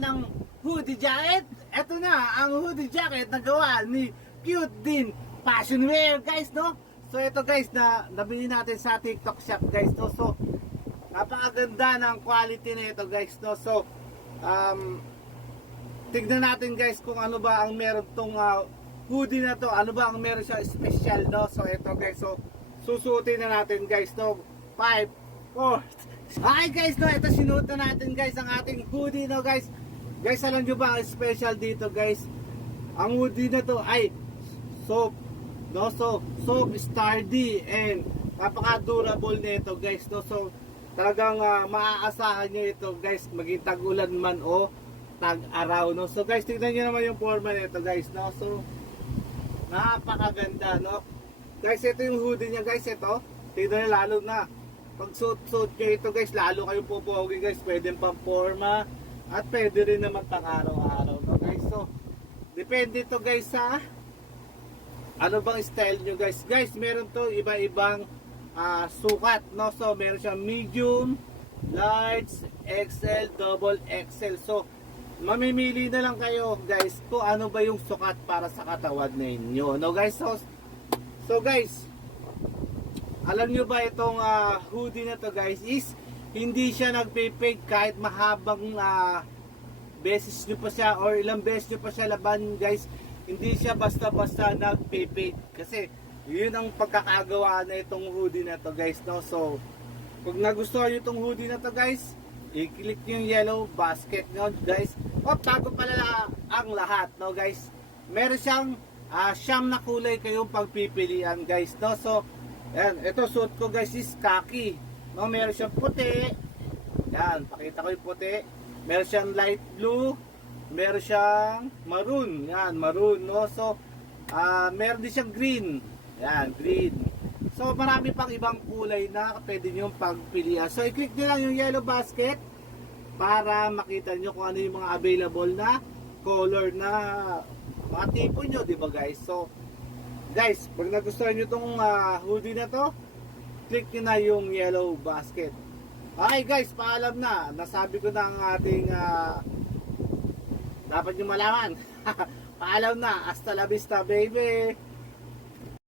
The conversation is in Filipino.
ng hoodie jacket. Ito na, ang hoodie jacket na gawa ni Cute Din Fashion Wear, guys, no? So, ito guys, na nabili natin sa TikTok shop, guys, no? So, napakaganda ng quality na ito, guys, no? So, um, tignan natin, guys, kung ano ba ang meron tong ah, hoodie na to. Ano ba ang meron siya special, no? So, ito, guys, so, susuotin na natin, guys, no? 5, 4, Okay guys, no, ito sinuot na natin guys ang ating hoodie no guys. Guys, alam nyo ba special dito guys? Ang hoodie na to ay soap, no? So, soap sturdy and napaka-durable nito guys, no? So, talagang ah, maaasahan nyo ito guys, maging tag-ulan man o tag-araw, no? So guys, tignan nyo naman yung forma nito guys, no? So, napakaganda, no? Guys, ito yung hoodie niya guys, ito. Tignan nyo lalo na pag suot-suot kayo ito guys, lalo kayong pupogi guys, pwede pang forma at pwede rin naman pang araw-araw no guys. So, depende to guys sa ano bang style nyo guys. Guys, meron to iba-ibang ah, sukat no. So, meron siyang medium, large, XL, double XL. So, mamimili na lang kayo guys kung ano ba yung sukat para sa katawan ninyo no guys. So, so guys, alam nyo ba itong ah, hoodie na to guys is hindi siya nagpe-fake kahit mahabang ah, beses nyo pa siya or ilang beses nyo pa siya laban guys. Hindi siya basta-basta nagpe-fake. Kasi yun ang pagkakagawa na itong hoodie na to guys no? So kung nagustuhan nyo itong hoodie na to guys i-click nyo yung yellow basket no? Guys o bago pala ang lahat no guys. Meron siyang ah, siyam na kulay kayong pagpipilian guys no? So yan, ito suot ko guys is khaki. No, meron siyang puti. Yan, pakita ko yung puti. Meron siyang light blue. Meron siyang maroon. Yan, maroon, no. So, ah meron din siyang green. Yan, green. So, marami pang ibang kulay na pwede nyo pagpilian. So, i-click nyo lang yung yellow basket para makita nyo kung ano yung mga available na color na mga tipo nyo, di ba guys? So, Guys, pag nagustuhan nyo itong ah, hoodie na to, click nyo na yung yellow basket. Okay guys, paalam na. Nasabi ko na ang ating ah, dapat nyo malaman. paalam na. Hasta la vista baby.